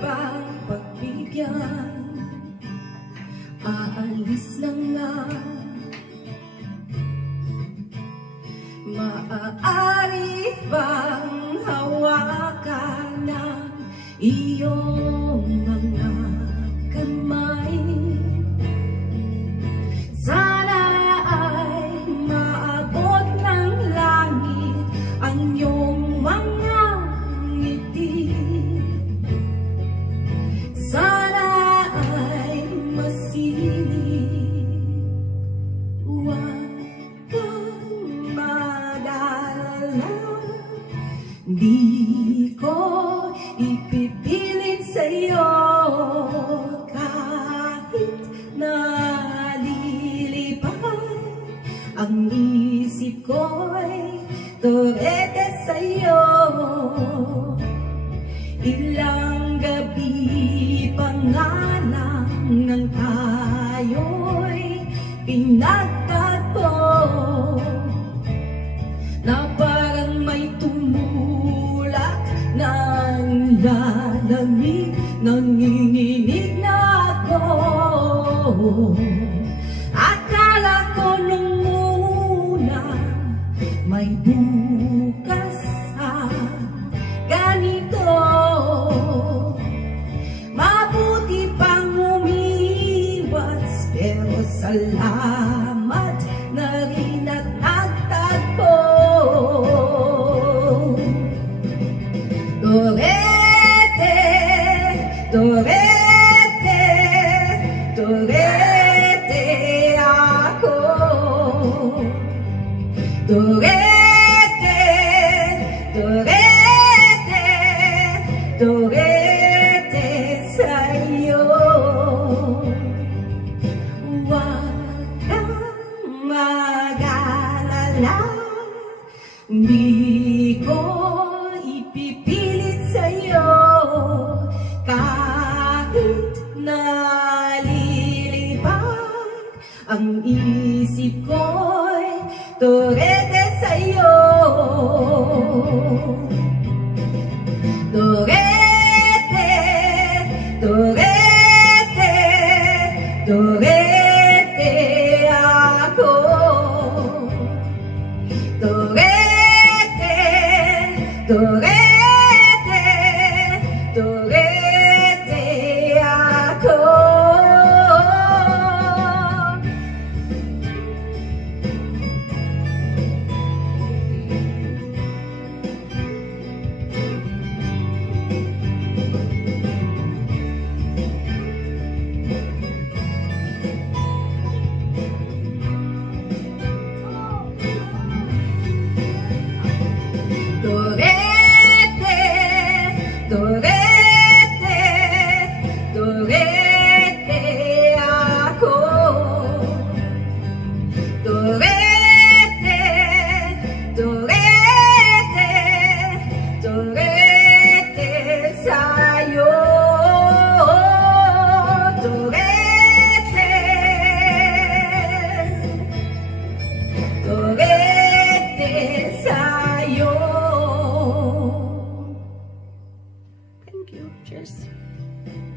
bang pagbigyan? Aalis na nga. Maaari bang hawakan ng iyong mga kamay? Sana ay maabot ng langit ang iyong mga ngiti. Sana ay masilip. Huwag kang mag-alala, di ko ipipilit sa'yo kahit nalilipad ang isip ko'y turete sa'yo. Ilang gabi pa nga lang nang tayo'y pinagtagpo, na parang may tumulak ng lalamig, nanginginig na ako. Akala ko nung muna may bukas sa ganito, mabuti pang umiwas, pero salamat na rin at nagtagpo. Turete, turete, turete ako. Turete, turete, turete sa'yo. Huwag kang mag-alala, di ko ipipilit sa'yo kahit nalilipad ang isip ko'y turete sa'yo. Turete, turete, turete ako. Turete, turete, turete.